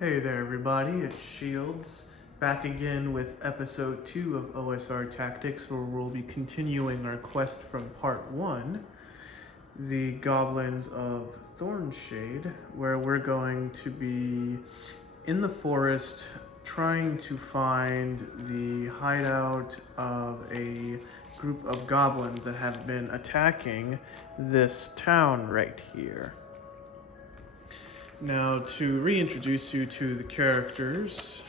Hey there everybody, it's Shields, back again with episode 2 of OSR Tactics, where we'll be continuing our quest from part 1, the Goblins of Thornshade, where we're going to be in the forest trying to find the hideout of a group of goblins that have been attacking this town right here. Now, to reintroduce you to the characters,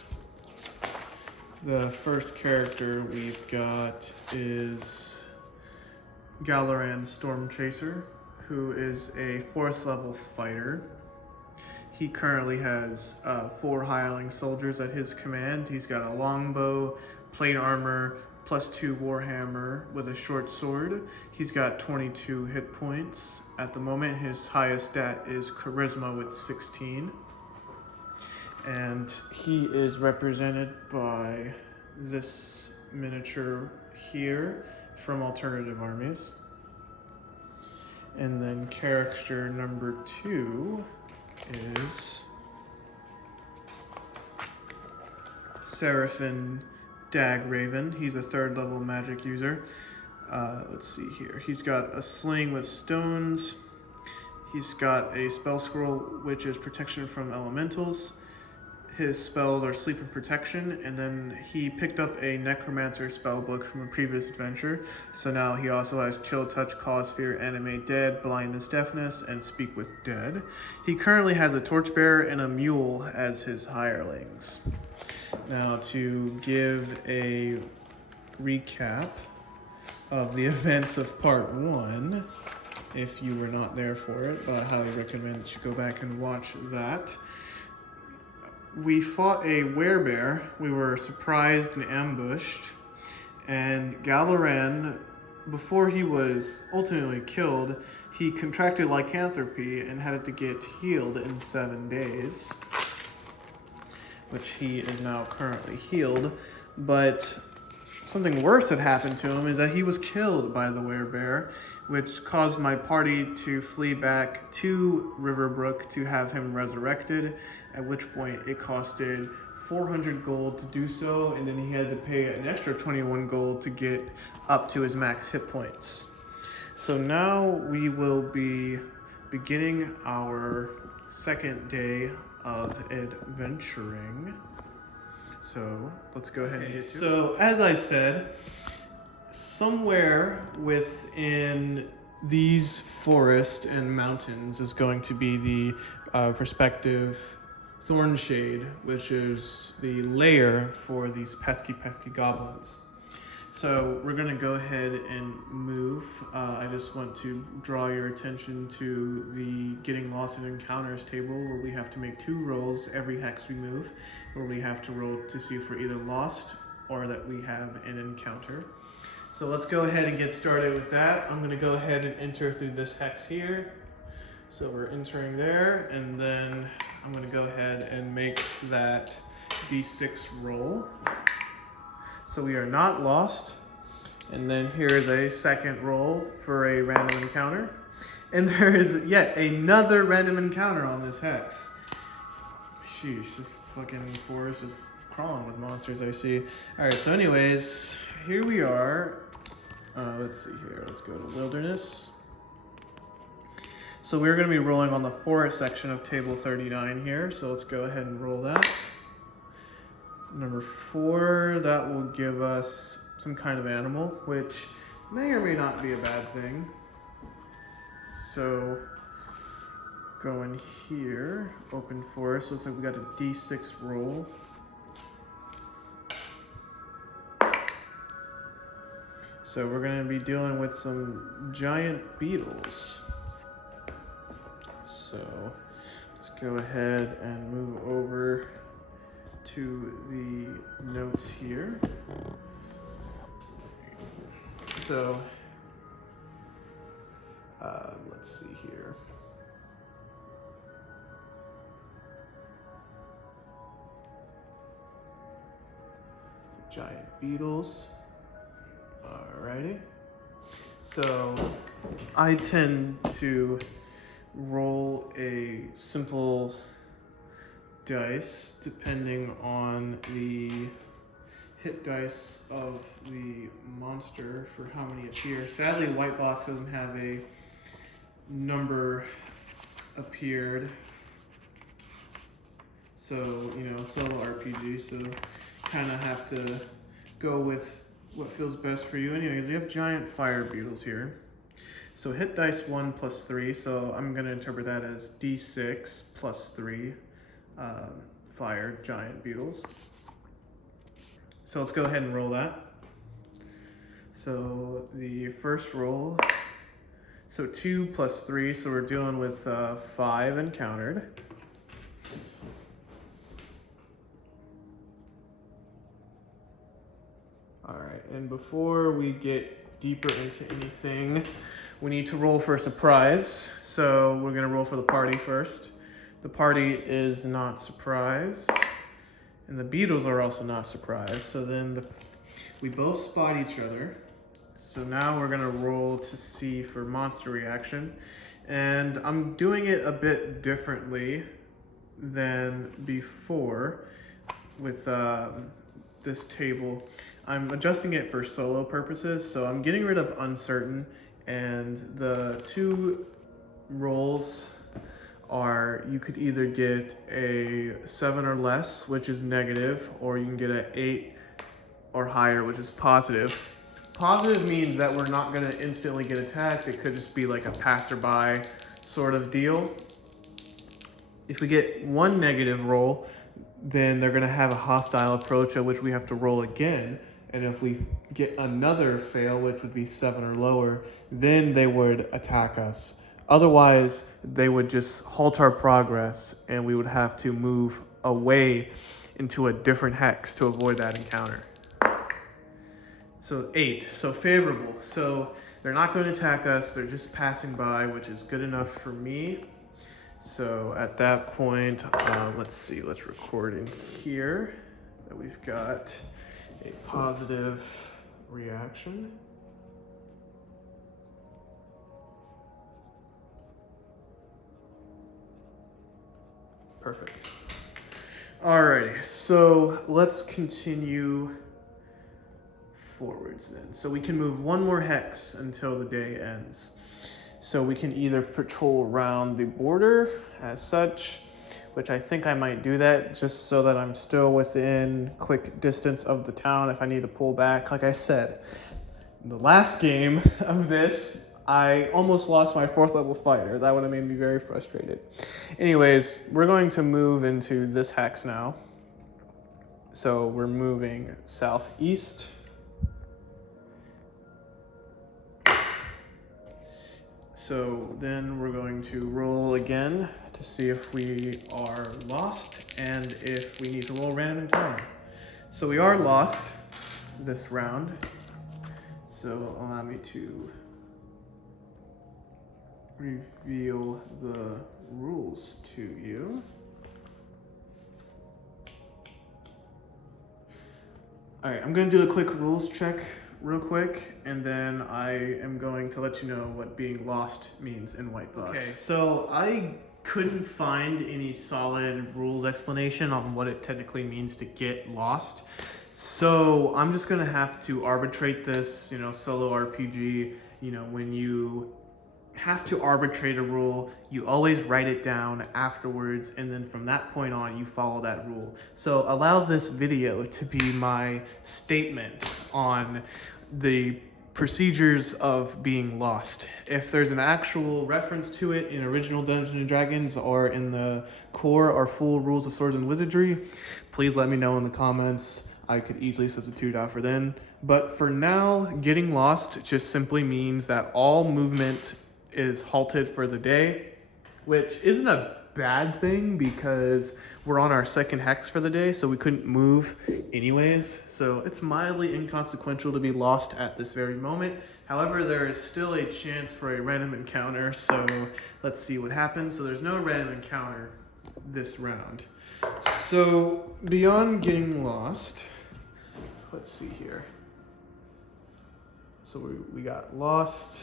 the first character we've got is Galaran Stormchaser, who is a 4th level fighter. He currently has 4 hireling soldiers at his command. He's got a longbow, plate armor, +2 warhammer with a short sword. He's got 22 hit points. At the moment, his highest stat is charisma with 16. And he is represented by this miniature here from Alternative Armies. And then character number 2 is Seraphin Dagraven. He's a 3rd level magic user. Let's see here. He's got a sling with stones. He's got a spell scroll, which is protection from elementals. His spells are sleep and protection, and then he picked up a necromancer spell book from a previous adventure. So now he also has chill touch, cause fear, animate dead, blindness, deafness, and speak with dead. He currently has a torchbearer and a mule as his hirelings. Now, to give a recap of the events of part 1, if you were not there for it, but I highly recommend that you go back and watch that. We fought a werebear. We were surprised and ambushed, and Galaran, before he was ultimately killed, he contracted lycanthropy and had to get healed in 7 days, which he is now currently healed. But something worse had happened to him, is that he was killed by the werebear, which caused my party to flee back to Riverbrook to have him resurrected, at which point it costed 400 gold to do so, and then he had to pay an extra 21 gold to get up to his max hit points. So now we will be beginning our 2nd day of adventuring. So let's go ahead and get to it. So as I said, somewhere within these forests and mountains is going to be the prospective Thornshade, which is the lair for these pesky goblins. So we're going to go ahead and move. I just want to draw your attention to the Getting Lost in Encounters table, where we have to make 2 rolls every hex we move, where we have to roll to see if we're either lost or that we have an encounter. So let's go ahead and get started with that. I'm going to go ahead and enter through this hex here. So we're entering there, and then I'm going to go ahead and make that d6 roll. So we are not lost. And then here is a 2nd roll for a random encounter. And there is yet another random encounter on this hex. Sheesh, this fucking forest is crawling with monsters, I see. Alright, so anyways, here we are. Let's see here. Let's go to Wilderness. So we're going to be rolling on the forest section of table 39 here. So let's go ahead and roll that. Number 4, that will give us some kind of animal, which may or may not be a bad thing. So going here, open forest, looks like we got a d6 roll. So we're going to be dealing with some giant beetles. So let's go ahead and move over to the notes here. So let's see here. Giant beetles. Alrighty. So I tend to roll a simple dice depending on the hit dice of the monster for how many appear. Sadly, white box doesn't have a number appeared. So, you know, solo RPG, so kind of have to go with what feels best for you. Anyways, we have giant fire beetles here. So hit dice 1 plus 3, so I'm going to interpret that as d6 plus 3 fire giant beetles. So let's go ahead and roll that. So the first roll, so 2 plus 3, so we're dealing with 5 encountered. All right, and before we get deeper into anything, we need to roll for a surprise. So we're gonna roll for the party first. The party is not surprised, and the beetles are also not surprised. So then we both spot each other. So now we're gonna roll to see for monster reaction. And I'm doing it a bit differently than before with this table. I'm adjusting it for solo purposes, so I'm getting rid of uncertain, and the 2 rolls are, you could either get a 7 or less, which is negative, or you can get an 8 or higher, which is positive. Positive means that we're not gonna instantly get attacked. It could just be like a passerby sort of deal. If we get 1 negative roll, then they're gonna have a hostile approach at which we have to roll again. And if we get another fail, which would be 7 or lower, then they would attack us. Otherwise, they would just halt our progress and we would have to move away into a different hex to avoid that encounter. So 8, so favorable. So they're not going to attack us, they're just passing by, which is good enough for me. So at that point, let's record in here that we've got a positive reaction. Perfect. Alrighty, so let's continue forwards then. So we can move 1 more hex until the day ends. So we can either patrol around the border as such, which I think I might do that just so that I'm still within quick distance of the town if I need to pull back. Like I said, the last game of this, I almost lost my 4th level fighter. That would have made me very frustrated. Anyways, we're going to move into this hex now. So we're moving southeast. So then we're going to roll again to see if we are lost and if we need to roll random encounter. So we are lost this round. So allow me to reveal the rules to you. All right, I'm gonna do a quick rules check real quick, and then I am going to let you know what being lost means in white box. Okay, so I couldn't find any solid rules explanation on what it technically means to get lost. So I'm just gonna have to arbitrate this, you know, solo RPG. You know, when you have to arbitrate a rule, you always write it down afterwards, and then from that point on, you follow that rule. So allow this video to be my statement on the procedures of being lost. If there's an actual reference to it in original Dungeons & Dragons or in the core or full rules of Swords and Wizardry, please let me know in the comments. I could easily substitute out for then. But for now, getting lost just simply means that all movement is halted for the day, which isn't a bad thing because we're on our 2nd hex for the day, so we couldn't move anyways. So it's mildly inconsequential to be lost at this very moment. However, there is still a chance for a random encounter, so let's see what happens. So there's no random encounter this round. So beyond getting lost, let's see here. So we got lost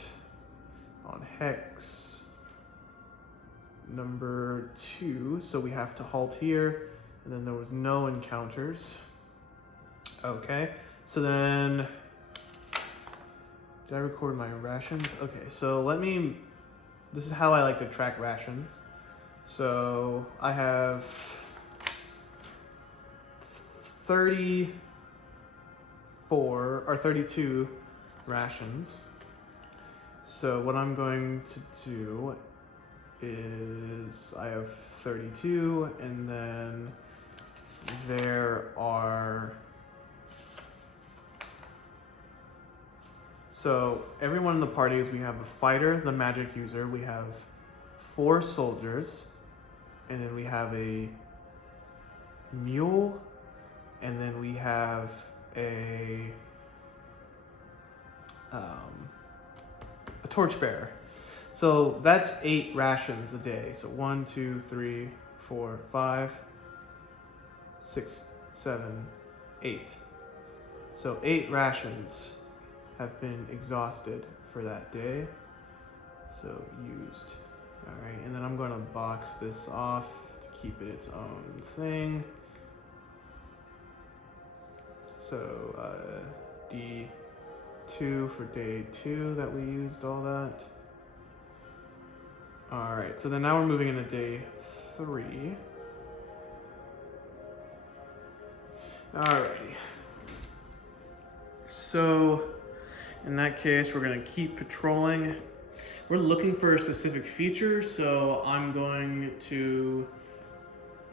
on hex number 2, so we have to halt here, and then there was no encounters. Okay, so then, did I record my rations? Okay, so this is how I like to track rations. So I have 34 or 32 rations. So what I'm going to do is I have 32, and then there are, so everyone in the party is, we have a fighter, the magic user, we have 4 soldiers, and then we have a mule, and then we have a torchbearer. So that's 8 rations a day. So 1, 2, 3, 4, 5, 6, 7, 8. So 8 rations have been exhausted for that day. So used. All right, and then I'm going to box this off to keep it its own thing. So D2 for day 2 that we used all that. All right, so then now we're moving into day 3. Alrighty. So in that case, we're gonna keep patrolling. We're looking for a specific feature, so I'm going to,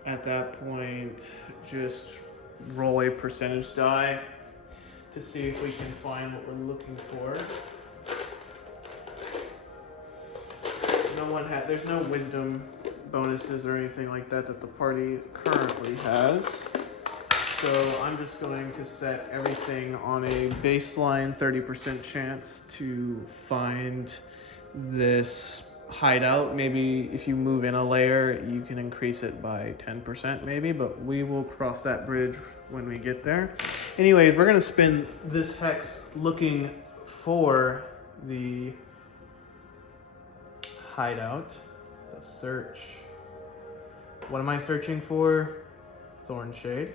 at that point, just roll a percentage die to see if we can find what we're looking for. There's no wisdom bonuses or anything like that that the party currently has. So I'm just going to set everything on a baseline 30% chance to find this hideout. Maybe if you move in a layer, you can increase it by 10% maybe, but we will cross that bridge when we get there. Anyways, we're gonna spend this hex looking for the hideout. So search. What am I searching for? Thornshade.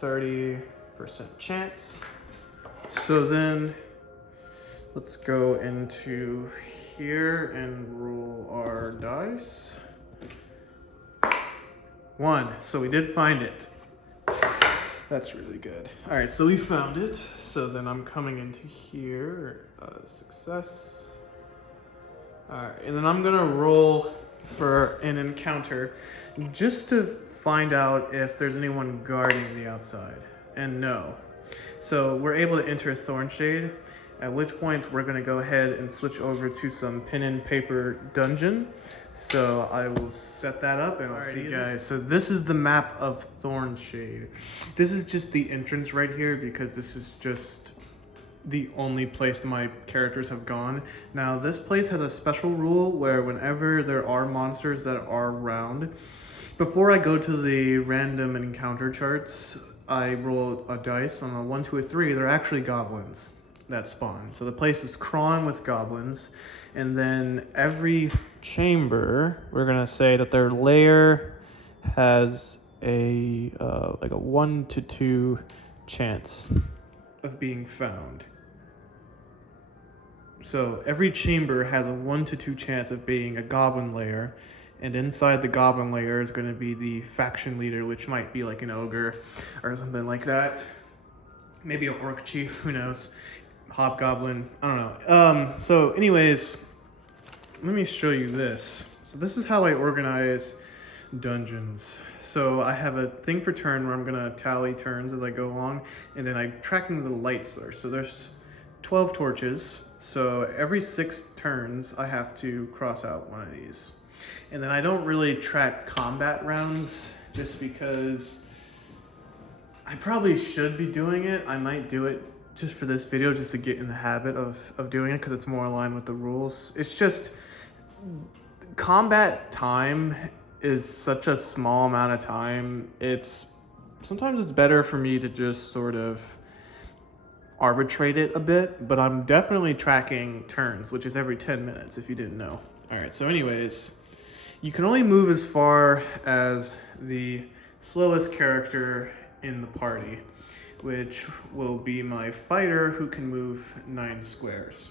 30% chance. So then let's go into here and roll our dice. 1, so we did find it. That's really good. All right, so we found it. So then I'm coming into here, success. All right, and then I'm gonna roll for an encounter just to find out if there's anyone guarding the outside, and no. So we're able to enter Thornshade, at which point we're gonna go ahead and switch over to some pen and paper dungeon. So I will set that up and I'll see you guys. So this is the map of Thornshade. This is just the entrance right here because this is just the only place my characters have gone. Now this place has a special rule where whenever there are monsters that are around, before I go to the random encounter charts, I roll a dice. On a 1, 2, or 3, they're actually goblins that spawn. So the place is crawling with goblins. And then every chamber, we're gonna say that their lair has a like a 1 to 2 chance of being found. So every chamber has a 1 to 2 chance of being a goblin lair, and inside the goblin lair is going to be the faction leader, which might be like an ogre or something like that. Maybe an orc chief, who knows? Hobgoblin, I don't know. So anyways, let me show you this. So this is how I organize dungeons. So I have a thing for turn where I'm gonna tally turns as I go along, and then I'm tracking the light source. So there's 12 torches. So every 6 turns, I have to cross out one of these. And then I don't really track combat rounds just because I probably should be doing it. I might do it just for this video, just to get in the habit of doing it because it's more aligned with the rules. It's just combat time is such a small amount of time. Sometimes it's better for me to just sort of arbitrate it a bit, but I'm definitely tracking turns, which is every 10 minutes if you didn't know. All right, so anyways, you can only move as far as the slowest character in the party, which will be my fighter, who can move 9 squares.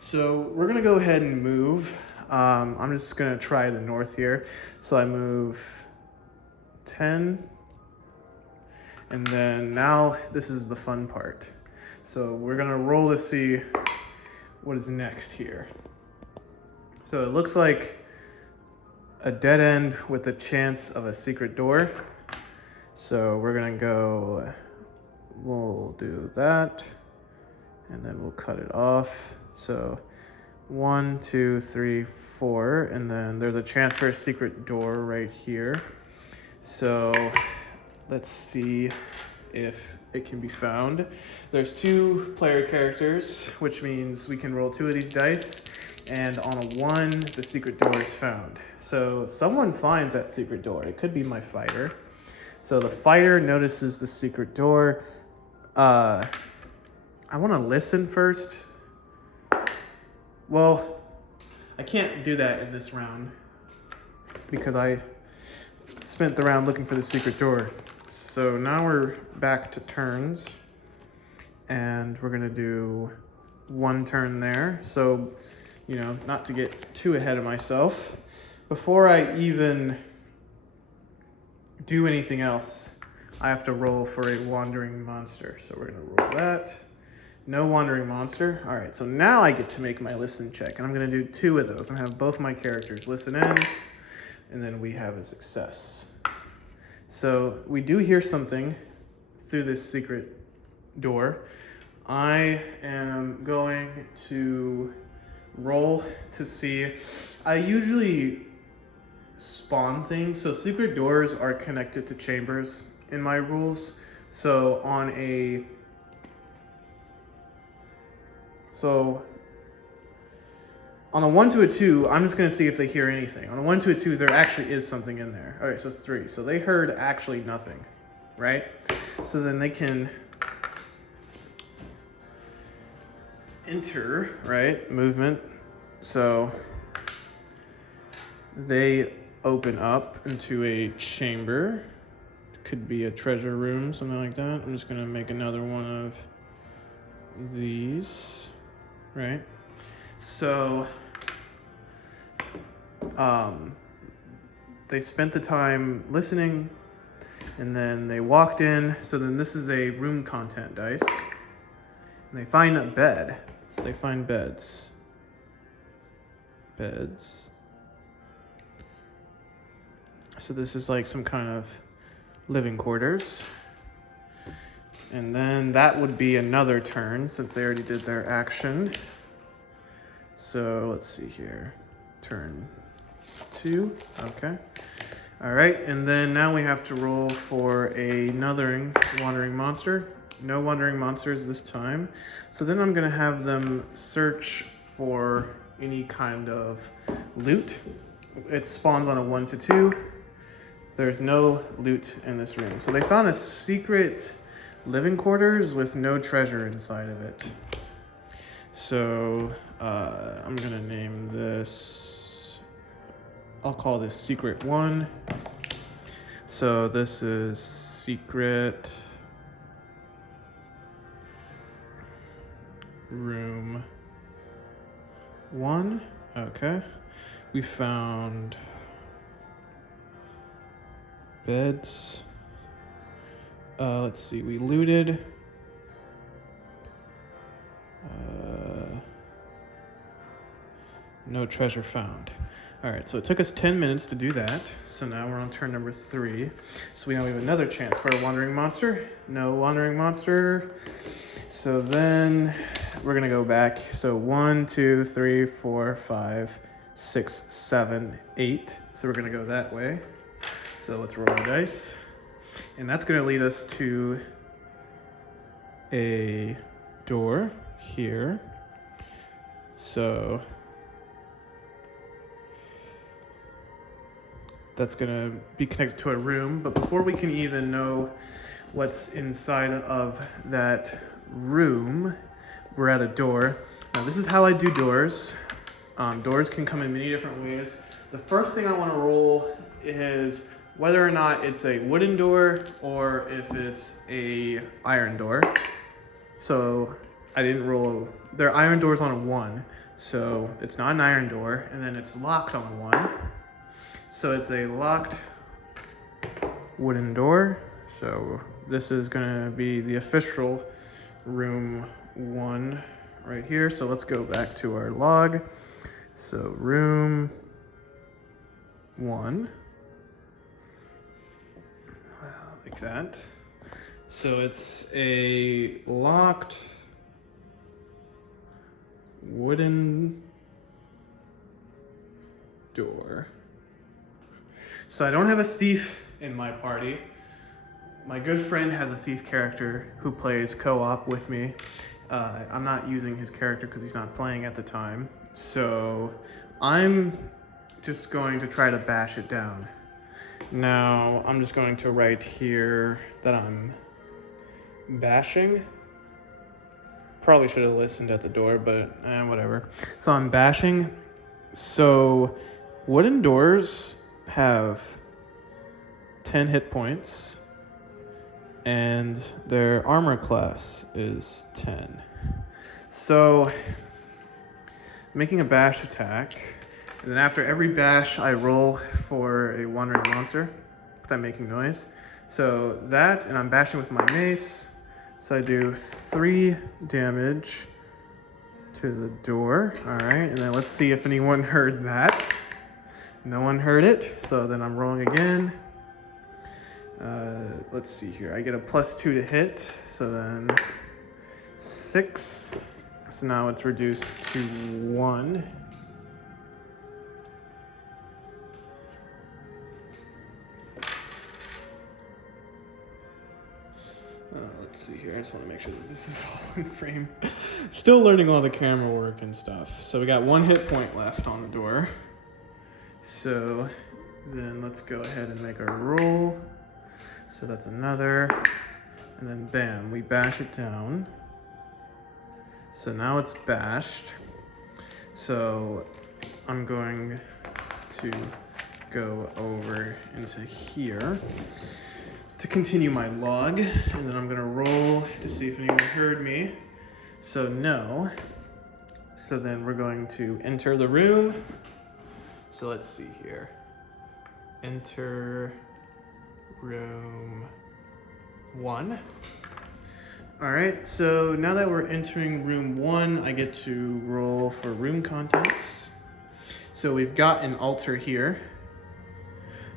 So we're gonna go ahead and move. I'm just gonna try the north here. So I move 10, and then now this is the fun part. So we're gonna roll to see what is next here. So it looks like a dead end with a chance of a secret door. So we're gonna go, we'll do that, and then we'll cut it off. So 1, 2, 3, 4, and then there's a chance for a secret door right here. So let's see if it can be found. There's 2 player characters, which means we can roll 2 of these dice, and on a 1, the secret door is found. So someone finds that secret door. It could be my fighter. So the fighter notices the secret door. I want to listen first. Well, I can't do that in this round because I spent the round looking for the secret door. So now we're back to turns, and we're gonna do 1 turn there. So, you know, not to get too ahead of myself, before I even do anything else, I have to roll for a wandering monster. So we're gonna roll that. No wandering monster. All right, so now I get to make my listen check, and I'm gonna do 2 of those. I'm gonna have both my characters listen in, and then we have a success. So we do hear something through this secret door. I am going to roll to see. I usually spawn things. So secret doors are connected to chambers in my rules. So on a on a 1 to a 2, I'm just gonna see if they hear anything. On a 1 to a 2, there actually is something in there. All right, so it's 3. So they heard actually nothing, right? So then they can enter, right? Movement. So they open up into a chamber. Could be a treasure room, something like that. I'm just gonna make another one of these, right? So they spent the time listening, and then they walked in. So then this is a room content dice, and they find a bed. So they find beds. So this is like some kind of living quarters. And then that would be another turn since they already did their action. So let's see here. Turn 2. Okay. All right. And then now we have to roll for another wandering monster. No wandering monsters this time. So then I'm going to have them search for any kind of loot. It spawns on a 1 to 2. There's no loot in this room. So they found a secret living quarters with no treasure inside of it. So I'm gonna name this, I'll call this secret 1. So this is secret room 1. Okay. We found beds. Let's see, we looted. No treasure found. All right, so it took us 10 minutes to do that. So now we're on turn number 3. So we now have another chance for a wandering monster. No wandering monster. So then we're gonna go back. So 1, 2, 3, 4, 5, 6, 7, 8. So we're gonna go that way. So let's roll our dice. And that's gonna lead us to a door here. So that's gonna be connected to a room, but before we can even know what's inside of that room, we're at a door. Now this is how I do doors. Doors can come in many different ways. The first thing I want to roll is whether or not it's a wooden door or if it's a iron door. So I didn't roll, there are iron doors on a 1, so it's not an iron door, and then it's locked on a 1. So it's a locked wooden door. So this is gonna be the official room 1 right here. So let's go back to our log. So room 1, like that. So it's a locked wooden door. So I don't have a thief in my party. My good friend has a thief character who plays co-op with me. I'm not using his character because he's not playing at the time. So I'm just going to try to bash it down. Now I'm just going to write here that I'm bashing. Probably should have listened at the door, but whatever. So I'm bashing. So wooden doors have 10 hit points and their armor class is 10. So making a bash attack, and then after every bash I roll for a wandering monster without making noise. So that, and I'm bashing with my mace. So I do 3 damage to the door. All right, and then let's see if anyone heard that. No one heard it, so then I'm rolling again. Let's see here, I get a +2 to hit, so then 6. So now it's reduced to 1. Let's see here, I just want to make sure that this is all in frame. Still learning all the camera work and stuff. So we got 1 hit point left on the door. So then let's go ahead and make our roll. So that's another, and then bam, we bash it down. So now it's bashed. So I'm going to go over into here to continue my log, and then I'm gonna roll to see if anyone heard me. So no. So then we're going to enter the room. So let's see here. Enter room 1. All right, so now that we're entering room 1, I get to roll for room contents. So we've got an altar here.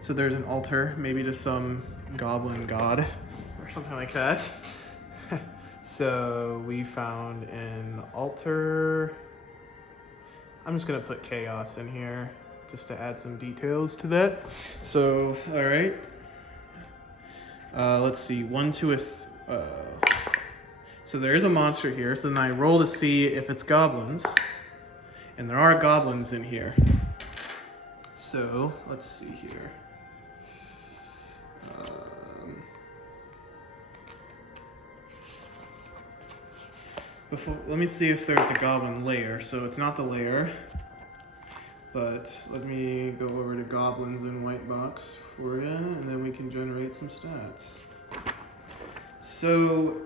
So there's an altar, maybe to some goblin god or something like that. So we found an altar. I'm just gonna put chaos in here just to add some details to that. So, all right. Let's see, 1 to so there is a monster here. So then I roll to see if it's goblins, and there are goblins in here. So let's see here. Let me see if there's the goblin lair. So it's not the lair, but let me go over to goblins in white box for you, and then we can generate some stats. So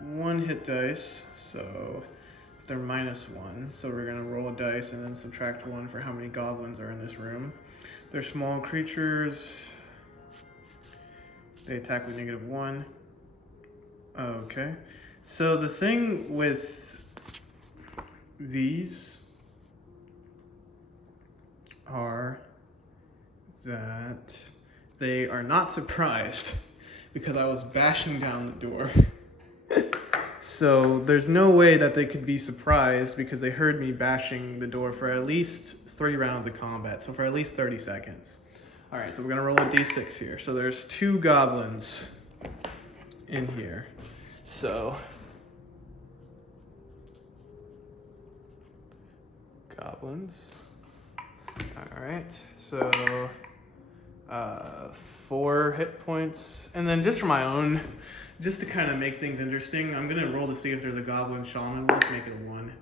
1 hit dice, so they're -1. So we're gonna roll a dice and then subtract 1 for how many goblins are in this room. They're small creatures. They attack with -1. Okay. So the thing with these are that they are not surprised because I was bashing down the door. So there's no way that they could be surprised because they heard me bashing the door for at least 3 rounds of combat, so for at least 30 seconds. All right, so we're gonna roll a d6 here. So there's 2 goblins in here. So goblins. All right, so 4 hit points, and then just for my own just to kind of make things interesting, I'm gonna roll to see if there's a goblin shaman. We'll just make it a 1.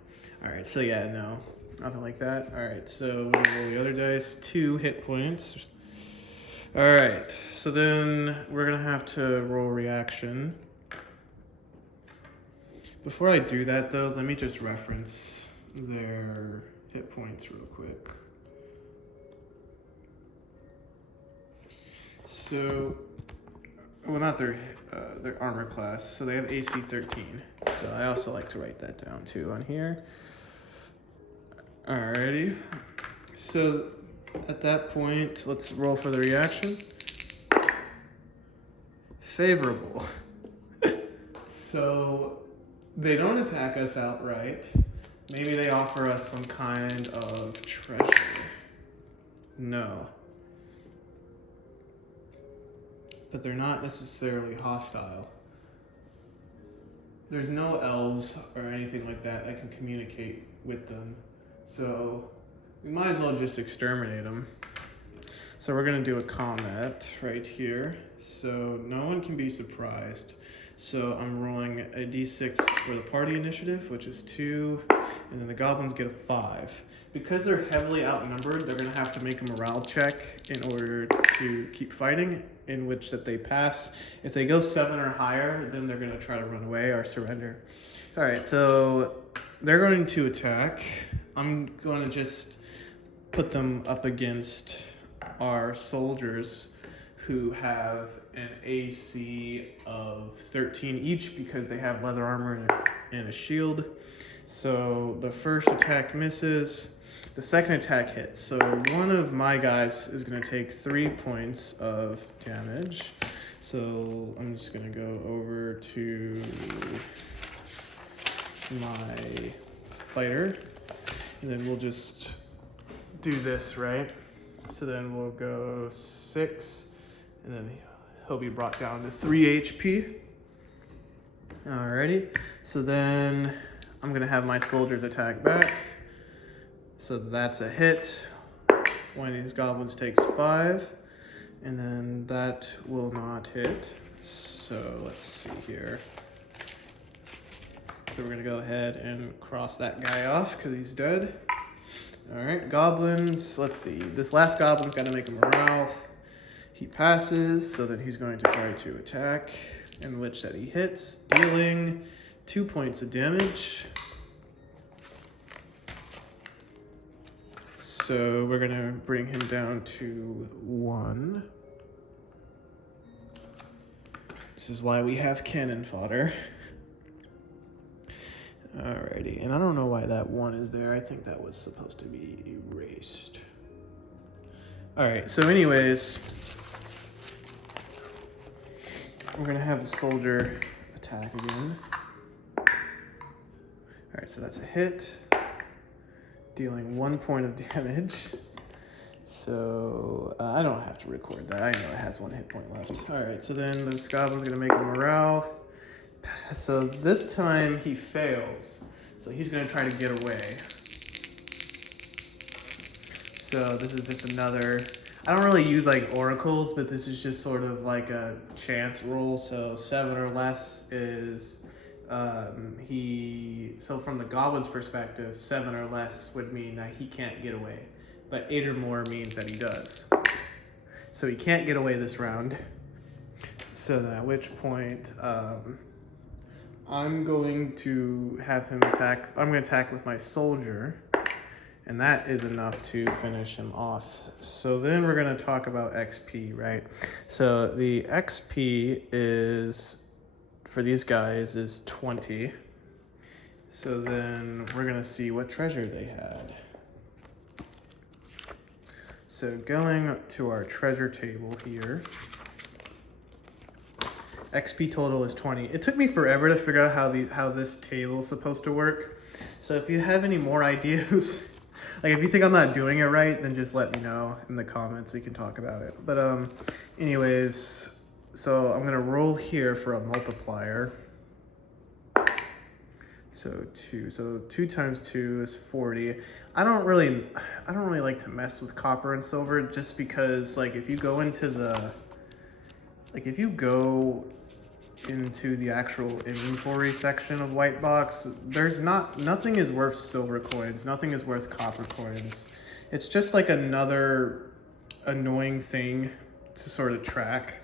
All right, so yeah, no, nothing like that. All right, so we're gonna roll the other dice. 2 hit points. All right, so then we're gonna have to roll reaction. Before I do that though, let me just reference their hit points real quick. So, well, not their armor class. So they have AC 13. So I also like to write that down too on here. Alrighty. So at that point, let's roll for the reaction. Favorable. So they don't attack us outright. Maybe they offer us some kind of treasure. No. But they're not necessarily hostile. There's no elves or anything like that I can communicate with them. So we might as well just exterminate them. So we're gonna do a combat right here. So no one can be surprised. So I'm rolling a d6 for the party initiative, which is 2, and then the goblins get a 5. Because they're heavily outnumbered, they're gonna have to make a morale check in order to keep fighting, in which that they pass. If they go 7 or higher, then they're gonna try to run away or surrender. All right, so they're going to attack. I'm going to just put them up against our soldiers who have an AC of 13 each because they have leather armor and a shield. So the first attack misses. The second attack hits. So one of my guys is going to take 3 points of damage. So I'm just going to go over to my fighter. And then we'll just do this, right? So then we'll go 6. And then he'll be brought down to 3 HP. Alrighty. So then I'm going to have my soldiers attack back. So that's a hit. One of these goblins takes 5. And then that will not hit. So let's see here. So we're going to go ahead and cross that guy off because he's dead. Alright, goblins. Let's see. This last goblin's got to make a morale. He passes, so then he's going to try to attack, in which that he hits, dealing 2 points of damage. So we're going to bring him down to 1. This is why we have cannon fodder. Alrighty, and I don't know why that 1 is there. I think that was supposed to be erased. Alright, so anyways, we're gonna have the soldier attack again. Alright, so that's a hit, dealing 1 point of damage. So I don't have to record that. I know it has 1 hit point left. Alright, so then this goblin's gonna make a morale. So this time he fails. So he's gonna try to get away. So this is just another, I don't really use like oracles, but this is just sort of like a chance roll. So 7 or less is, so from the goblin's perspective, 7 or less would mean that he can't get away. But 8 or more means that he does. So he can't get away this round. So then at which point, I'm going to have him attack. I'm going to attack with my soldier. And that is enough to finish him off. So then we're going to talk about XP, right? So the XP is, for these guys, is 20. So then we're going to see what treasure they had. So going to our treasure table here, XP total is 20. It took me forever to figure out how this table is supposed to work. So if you have any more ideas, like if you think I'm not doing it right, then just let me know in the comments. We can talk about it. But anyways, so I'm gonna roll here for a multiplier. So 2. So 2 times 2 is 40. I don't really like to mess with copper and silver just because like if you go into the, like if you go into the actual inventory section of Whitebox, nothing is worth silver coins, nothing is worth copper coins. It's just like another annoying thing to sort of track.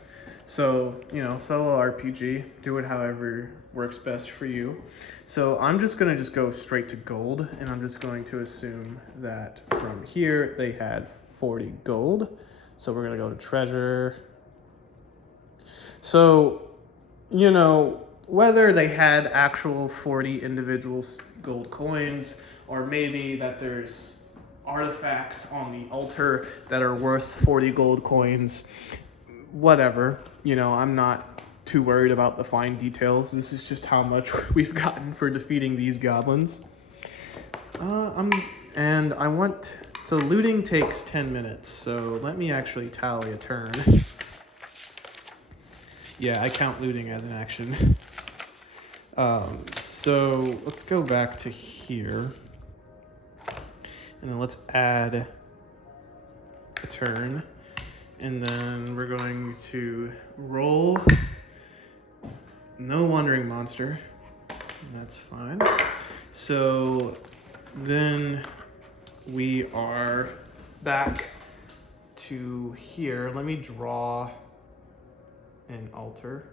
So, solo RPG, do it however works best for you. So I'm just gonna go straight to gold, and I'm just going to assume that from here they had 40 gold. So we're gonna go to treasure. So, whether they had actual 40 individual gold coins, or maybe that there's artifacts on the altar that are worth 40 gold coins, whatever, I'm not too worried about the fine details. This is just how much we've gotten for defeating these goblins. So looting takes 10 minutes, so let me actually tally a turn. Yeah, I count looting as an action. So let's go back to here. And then let's add a turn. And then we're going to roll. No wandering monster. That's fine. So then we are back to here. Let me draw an altar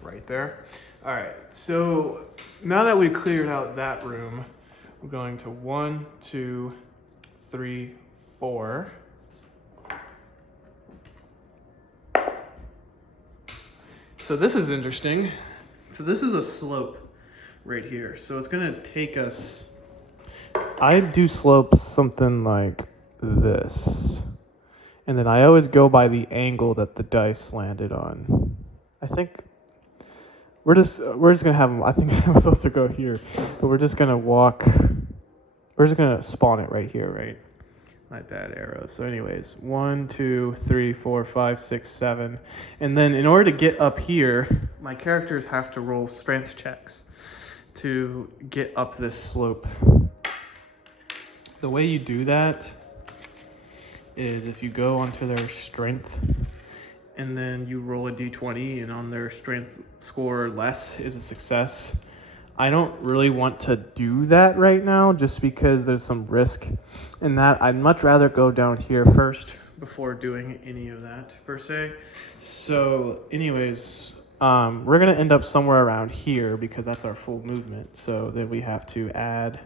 right there. All right, so now that we cleared out that room, we're going to 1, 2, 3, 4. So this is interesting. So this is a slope right here. So it's gonna take us, I do slopes something like this. And then I always go by the angle that the dice landed on. I think we're just gonna have them, I think I'm supposed to go here, but we're just gonna spawn it right here, right? My bad arrow. So anyways, 1, 2, 3, 4, 5, 6, 7. And then in order to get up here, my characters have to roll strength checks to get up this slope. The way you do that is if you go onto their strength and then you roll a d20, and on their strength score less is a success. I don't really want to do that right now just because there's some risk in that. I'd much rather go down here first before doing any of that per se. So anyways, we're gonna end up somewhere around here because that's our full movement. So then we have to add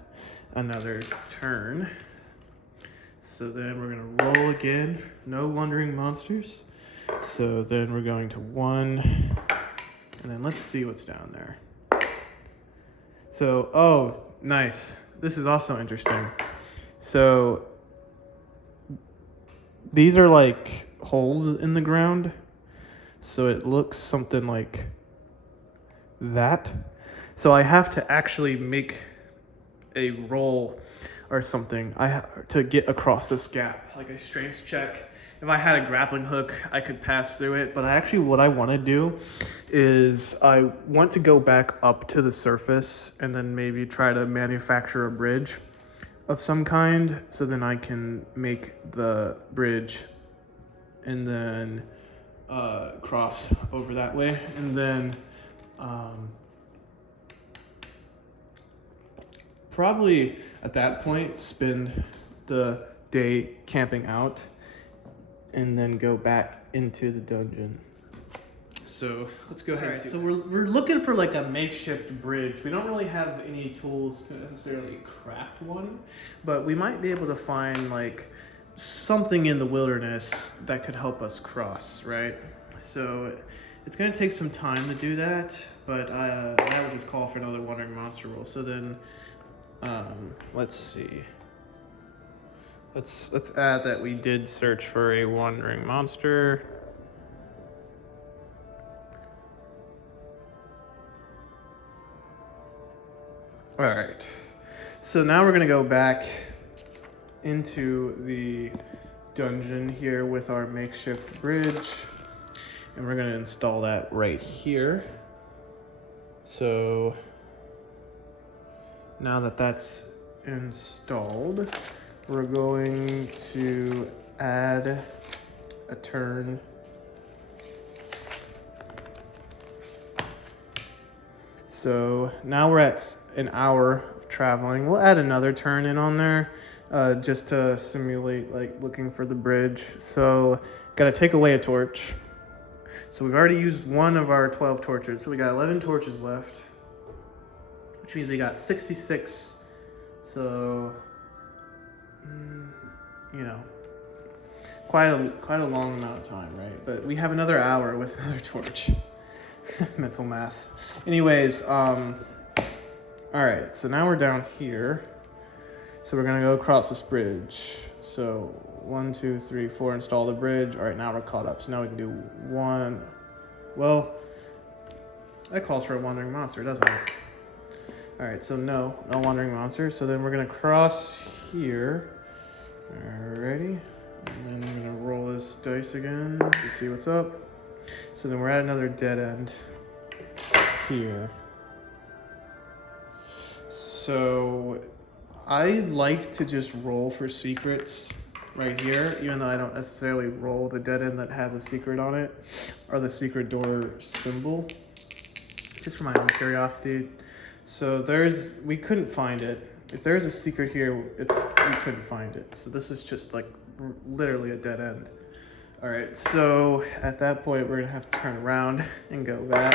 another turn. So then we're gonna roll again, no wandering monsters. So then we're going to 1, and then let's see what's down there. So, oh, nice. This is also interesting. So these are like holes in the ground. So it looks something like that. So I have to actually make a roll or something to get across this gap, like a strength check. If I had a grappling hook, I could pass through it. But what I want to do is I want to go back up to the surface and then maybe try to manufacture a bridge of some kind. So then I can make the bridge and then cross over that way. And then probably at that point spend the day camping out and then go back into the dungeon. So let's go ahead. Right, so we're looking for like a makeshift bridge. We don't really have any tools to necessarily craft one, but we might be able to find like something in the wilderness that could help us cross, right? So it's gonna take some time to do that, but that would just call for another wandering monster roll. So then, let's see. Let's add that we did search for a wandering monster. All right. So now we're gonna go back into the dungeon here with our makeshift bridge, and we're gonna install that right here. So now that that's installed, we're going to add a turn So now we're at an hour of traveling. We'll add another turn in on there just to simulate like looking for the bridge. So got to take away a torch. So we've already used one of our 12 torches. So we got 11 torches left, which means we got 66. So, you know, quite a long amount of time, right? But we have another hour with another torch. Mental math. Anyways, all right, so now we're down here. So we're gonna go across this bridge. So 1, 2, 3, 4, install the bridge. All right, now we're caught up. So now we can do one. Well, that calls for a wandering monster, doesn't it? All right, so no wandering monster. So then we're gonna cross here. Alrighty, and then I'm gonna roll this dice again to see what's up. So then we're at another dead end here. So I like to just roll for secrets right here, even though I don't necessarily roll the dead end that has a secret on it or the secret door symbol, just for my own curiosity. So we couldn't find it. If there's a secret here, we couldn't find it. So this is just like literally a dead end. All right, so at that point, we're gonna have to turn around and go back,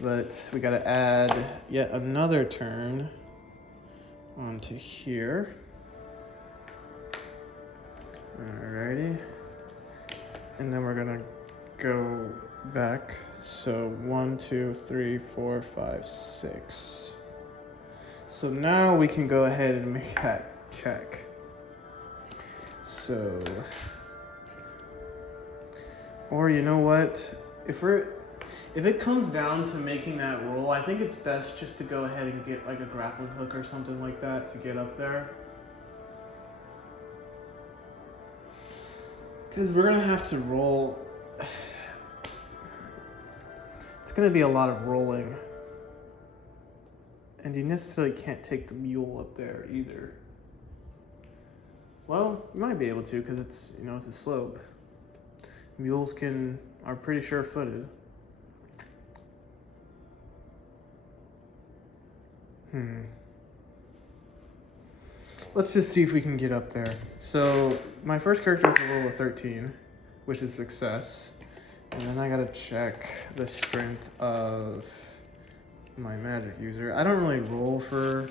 but we gotta add yet another turn onto here. Alrighty, and then we're gonna go back. So 1, 2, 3, 4, 5, 6. So now we can go ahead and make that check. So, or you know what? If it comes down to making that roll, I think it's best just to go ahead and get like a grappling hook or something like that to get up there. Because we're gonna have to roll. It's gonna be a lot of rolling. And you necessarily can't take the mule up there either. Well, you might be able to because it's a slope. Mules are pretty sure-footed. Let's just see if we can get up there. So my first character is a roll of 13, which is success. And then I gotta check the strength of my magic user. I don't really roll for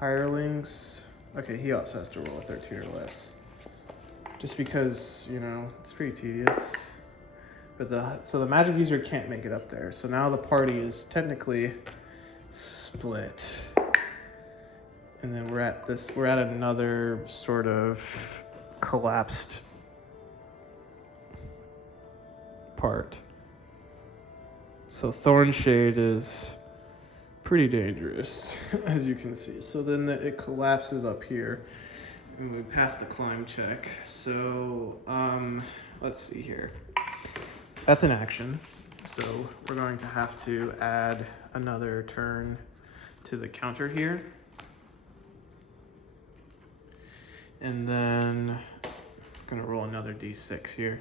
hirelings. Okay, he also has to roll a 13 or less. Just because, it's pretty tedious. But so the magic user can't make it up there. So now the party is technically split. And then we're at another sort of collapsed part. So Thornshade is pretty dangerous, as you can see. So then it collapses up here, and we pass the climb check. So let's see here. That's an action. So we're going to have to add another turn to the counter here. And then I'm gonna roll another d6 here,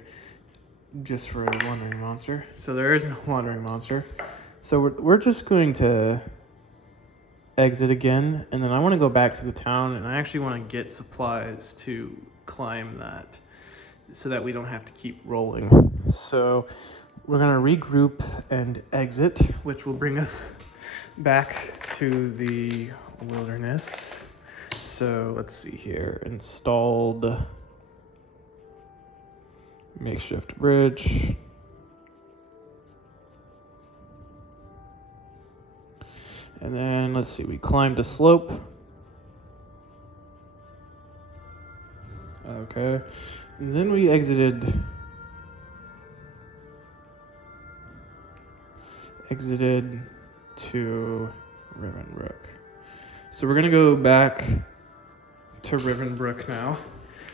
just for a wandering monster. So there is no wandering monster. So we're just going to exit again, and then I want to go back to the town, and I actually want to get supplies to climb that, so that we don't have to keep rolling. So we're gonna regroup and exit, which will bring us back to the wilderness. So let's see here. Installed makeshift bridge. And then let's see, we climbed a slope. Okay. And then we exited to Rivenbrook. So we're gonna go back to Rivenbrook now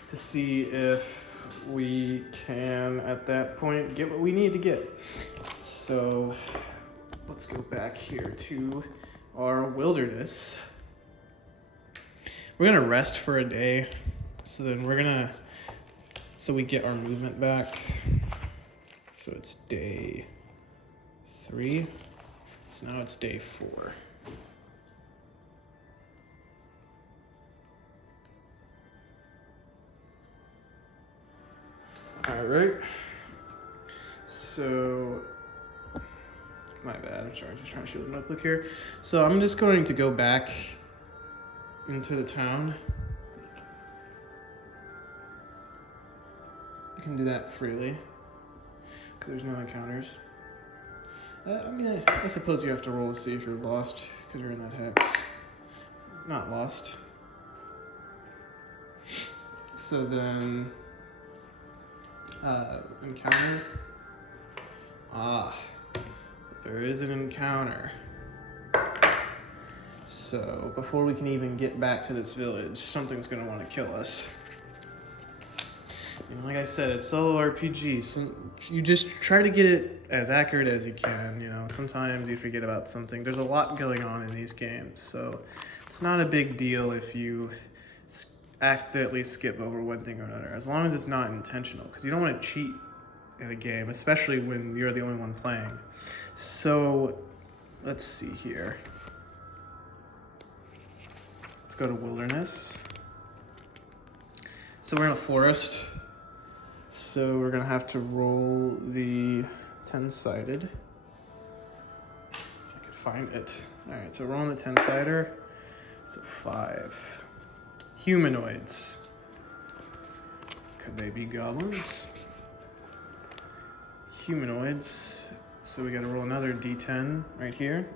to see if we can, at that point, get what we need to get. So let's go back here to our wilderness. We're gonna rest for a day. So then so we get our movement back. So it's day 3. So now it's day 4. All right. So, my bad, I'm sorry, just trying to show the notebook here. So I'm just going to go back into the town. You can do that freely, because there's no encounters. I mean, I suppose you have to roll to see if you're lost, because you're in that hex. Not lost. So then, encounter. There is an encounter. So before we can even get back to this village, something's gonna want to kill us. And like I said, it's solo RPG, so you just try to get it as accurate as you can. You know, sometimes you forget about something. There's a lot going on in these games, so it's not a big deal if you accidentally skip over one thing or another, as long as it's not intentional, because you don't want to cheat in a game, especially when you're the only one playing. So let's see here. Let's go to wilderness. So we're in a forest. So we're gonna have to roll the 10-sided. If I could find it. All right, so rolling the 10-sider. So 5. Humanoids. Could they be goblins? Humanoids. So we gotta roll another d10 right here.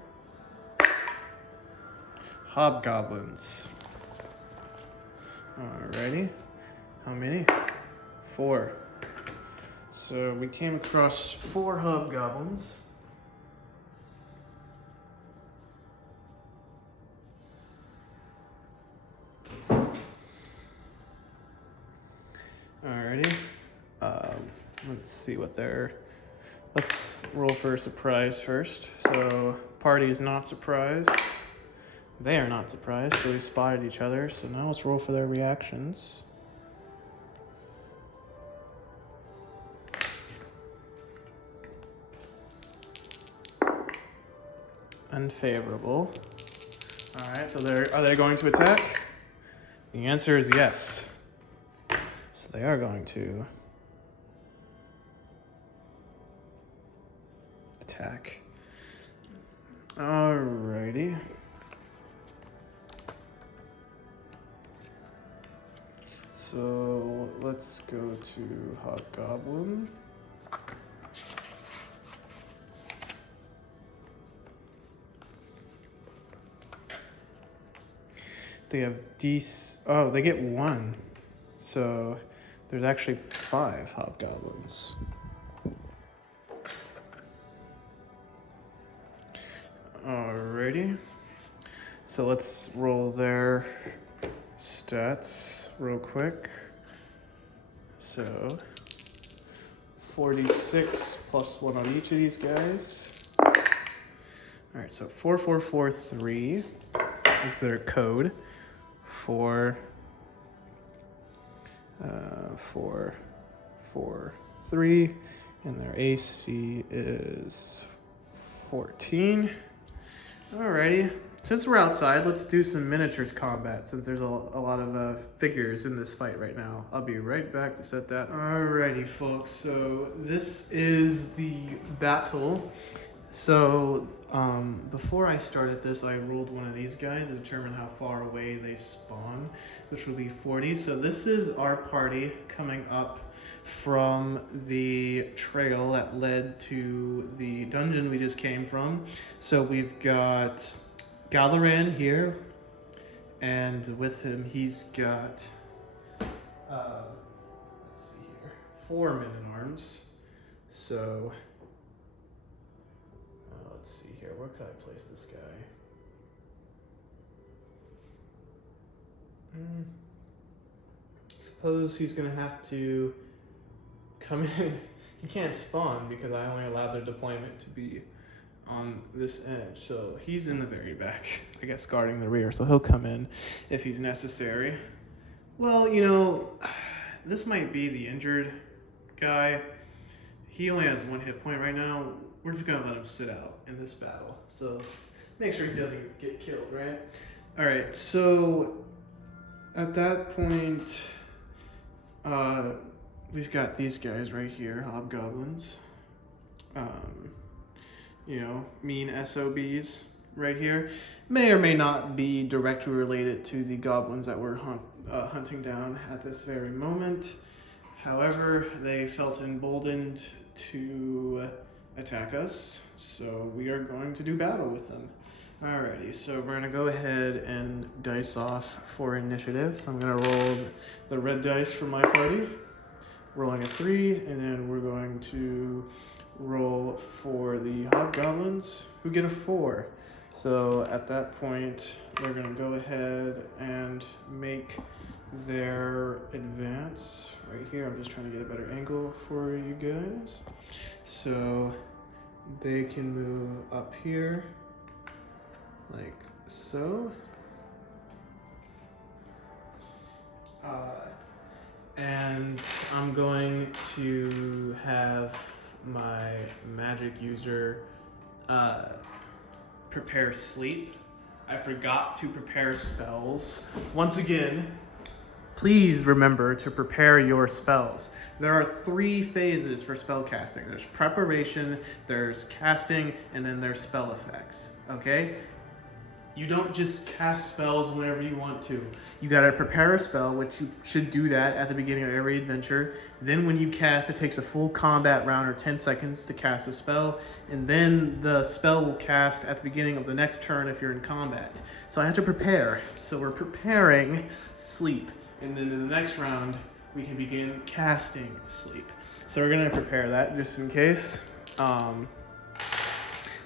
Hobgoblins. Alrighty. How many? 4. So we came across 4 hobgoblins. Alrighty. Let's see what they're... Let's roll for a surprise first. So party is not surprised. They are not surprised, so we spotted each other. So now let's roll for their reactions. Unfavorable. All right, so are they going to attack? The answer is yes. So they are going to attack. Alrighty. So let's go to Hobgoblin. They have oh, they get 1. So there's actually 5 hobgoblins. Alrighty. So let's roll their stats real quick. So 46 plus 1 on each of these guys. Alright, so 4443 is their code. 4, 4, 4, 3, and their AC is 14. Alrighty, since we're outside, let's do some miniatures combat, since there's a lot of figures in this fight right now. I'll be right back to set that. Alrighty, folks, so this is the battle. So before I started this, I rolled one of these guys to determine how far away they spawn, which will be 40. So this is our party coming up from the trail that led to the dungeon we just came from. So we've got Galaran here, and with him he's got, let's see here, 4 men-at-arms. So let's see here, where could I place this guy? Suppose he's gonna have to come in. He can't spawn because I only allowed their deployment to be on this edge. So he's in the very back, I guess, guarding the rear. So he'll come in if he's necessary. Well, you know, this might be the injured guy. He only has 1 hit point right now. We're just gonna let him sit out. in this battle. So make sure he doesn't get killed, right? All right, so at that point, we've got these guys right here, hobgoblins. You know, mean SOBs right here. May or may not be directly related to the goblins that we're hunting down at this very moment. However, they felt emboldened to attack us, so we are going to do battle with them. Alrighty, so we're gonna go ahead and dice off for initiative. So I'm gonna roll the red dice for my party, rolling a 3, and then we're going to roll for the hobgoblins, who get a 4. So at that point, we're gonna go ahead and make their advance right here. I'm just trying to get a better angle for you guys. So they can move up here like so. And I'm going to have my magic user prepare sleep. I forgot to prepare spells. Once again, please remember to prepare your spells. There are 3 phases for spell casting. There's preparation, there's casting, and then there's spell effects, okay? You don't just cast spells whenever you want to. You gotta prepare a spell, which you should do that at the beginning of every adventure. Then when you cast, it takes a full combat round or 10 seconds to cast a spell. And then the spell will cast at the beginning of the next turn if you're in combat. So I have to prepare. So we're preparing sleep. And then in the next round, we can begin casting sleep. So we're gonna prepare that just in case.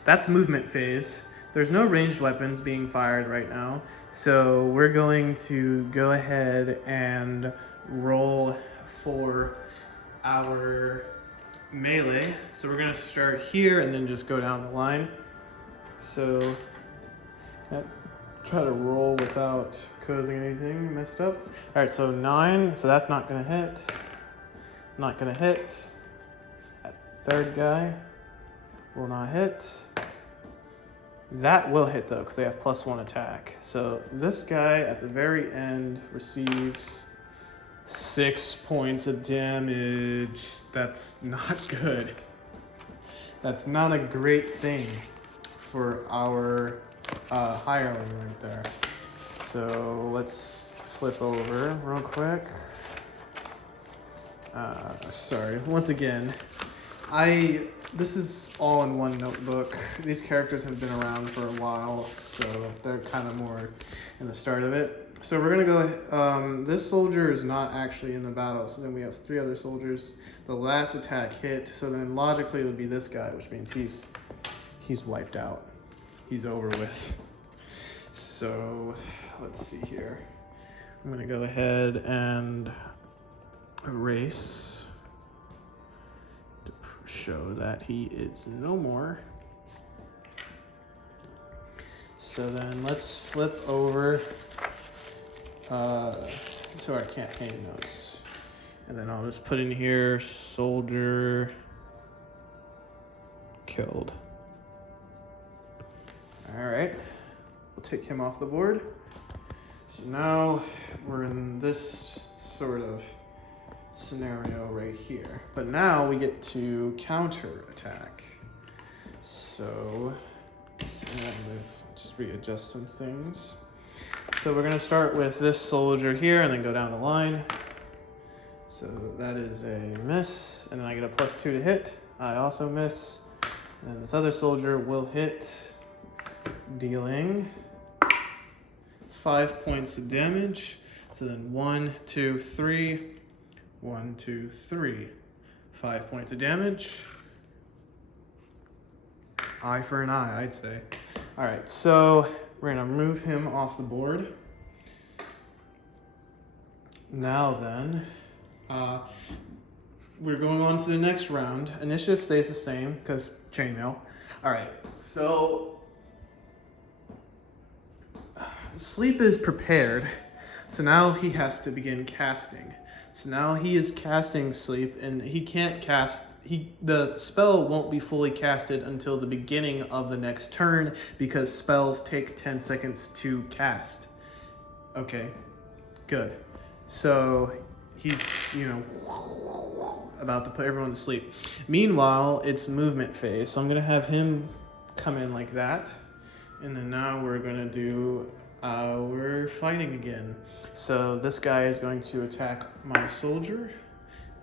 That's movement phase. There's no ranged weapons being fired right now, so we're going to go ahead and roll for our melee. So we're gonna start here and then just go down the line. So try to roll without causing anything messed up. All right, so 9, so that's not gonna hit. Not gonna hit. That third guy will not hit. That will hit though, because they have +1 attack. So this guy at the very end receives 6 points of damage. That's not good. That's not a great thing for our hireling right there. So let's flip over real quick. Sorry, once again, this is all in one notebook. These characters have been around for a while, so they're kind of more in the start of it. So we're gonna go, this soldier is not actually in the battle, so then we have 3 other soldiers. The last attack hit, so then logically it would be this guy, which means he's wiped out. He's over with. So let's see here. I'm gonna go ahead and erase to show that he is no more. So then let's flip over to our campaign notes. And then I'll just put in here, soldier killed. All right, we'll take him off the board. So now we're in this sort of scenario right here. But now we get to counter attack. So let's just readjust some things. So we're gonna start with this soldier here and then go down the line. So that is a miss, and then I get a +2 to hit. I also miss. And then this other soldier will hit, dealing 5 points of damage. So then 1, 2, 3, 1, 2, 3. 5 points of damage. Eye for an eye, I'd say. All right, so we're gonna move him off the board. Now then, we're going on to the next round. Initiative stays the same because chainmail. All right, so sleep is prepared. So now he has to begin casting. So now he is casting sleep, and he can't cast. The spell won't be fully casted until the beginning of the next turn because spells take 10 seconds to cast. Okay, good. So he's, about to put everyone to sleep. Meanwhile, it's movement phase, so I'm gonna have him come in like that, and then now we're gonna do our fighting again. So this guy is going to attack my soldier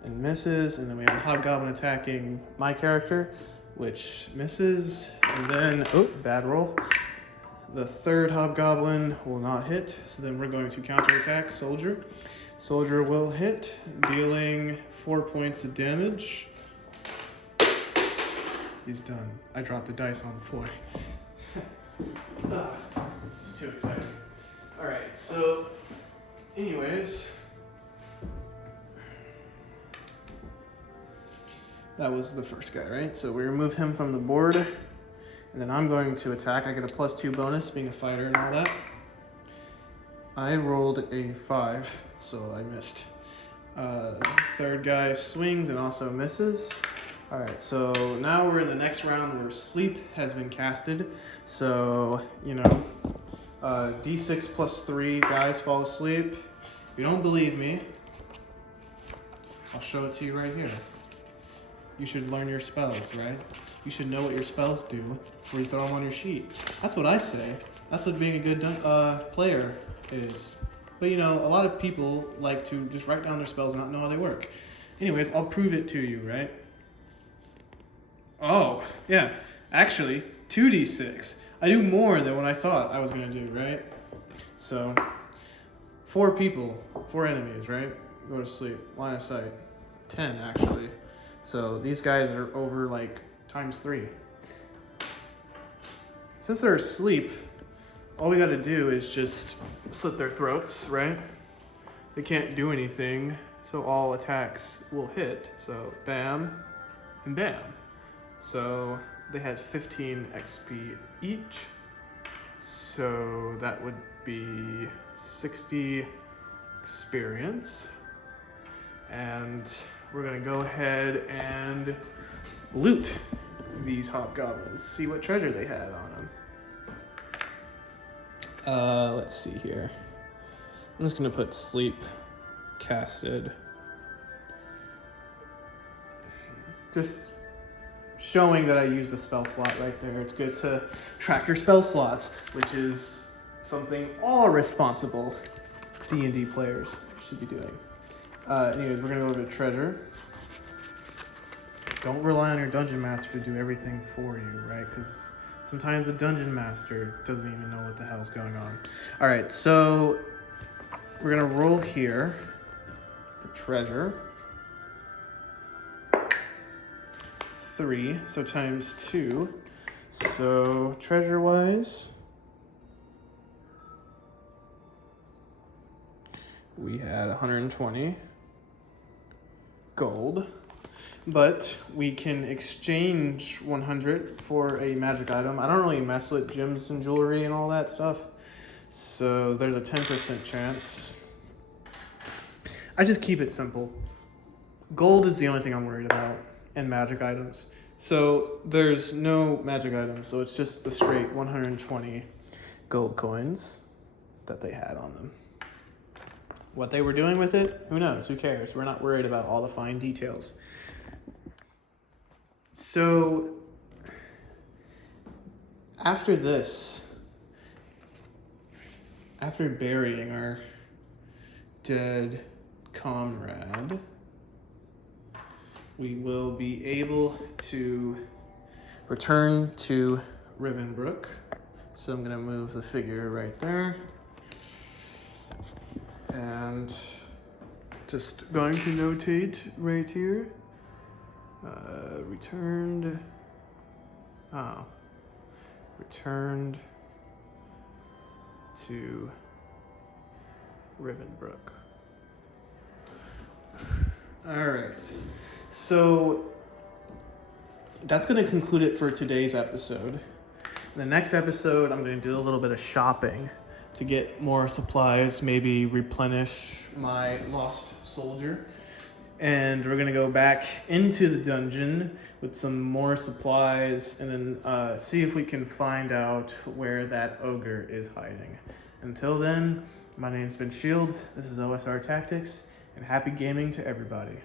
and misses, and then we have a hobgoblin attacking my character, which misses, and then, bad roll. The third hobgoblin will not hit, so then we're going to counterattack soldier. Soldier will hit, dealing 4 points of damage. He's done. I dropped the dice on the floor. This is too exciting. Alright, so anyways, that was the first guy, right? So we remove him from the board, and then I'm going to attack. I get a +2 bonus being a fighter and all that. I rolled a 5, so I missed. Third guy swings and also misses. Alright, so now we're in the next round where sleep has been casted. So, D6 +3 guys fall asleep. If you don't believe me, I'll show it to you right here. You should learn your spells, right? You should know what your spells do before you throw them on your sheet. That's what I say. That's what being a good player is. But a lot of people like to just write down their spells and not know how they work. Anyways, I'll prove it to you, right? Oh, yeah. Actually, 2d6. I do more than what I thought I was going to do, right? So, 4 people, 4 enemies, right? Go to sleep. Line of sight. 10, actually. So, these guys are over, ×3. Since they're asleep, all we got to do is just slit their throats, right? They can't do anything, so all attacks will hit. So, bam and bam. So they had 15 XP each. So that would be 60 experience. And we're gonna go ahead and loot these hobgoblins, see what treasure they had on them. Let's see here. I'm just gonna put sleep casted. Just showing that I used a spell slot right there. It's good to track your spell slots, which is something all responsible D&D players should be doing. Anyways, we're gonna go over to treasure. Don't rely on your dungeon master to do everything for you, right? Because sometimes the dungeon master doesn't even know what the hell's going on. All right, so we're gonna roll here for treasure. 3, so times 2. So treasure-wise, we had 120 gold, but we can exchange 100 for a magic item. I don't really mess with gems and jewelry and all that stuff, so there's a 10% chance. I just keep it simple. Gold is the only thing I'm worried about, and magic items. So there's no magic items, so it's just the straight 120 gold coins that they had on them. What they were doing with it, who knows, who cares? We're not worried about all the fine details. So after this, after burying our dead comrade, we will be able to return to Rivenbrook. So I'm gonna move the figure right there. And just going to notate right here. Returned to Rivenbrook. All right. So that's going to conclude it for today's episode. In the next episode, I'm going to do a little bit of shopping to get more supplies, maybe replenish my lost soldier. And we're gonna go back into the dungeon with some more supplies and then see if we can find out where that ogre is hiding. Until then, my name's been Shields, this is OSR Tactics, and happy gaming to everybody.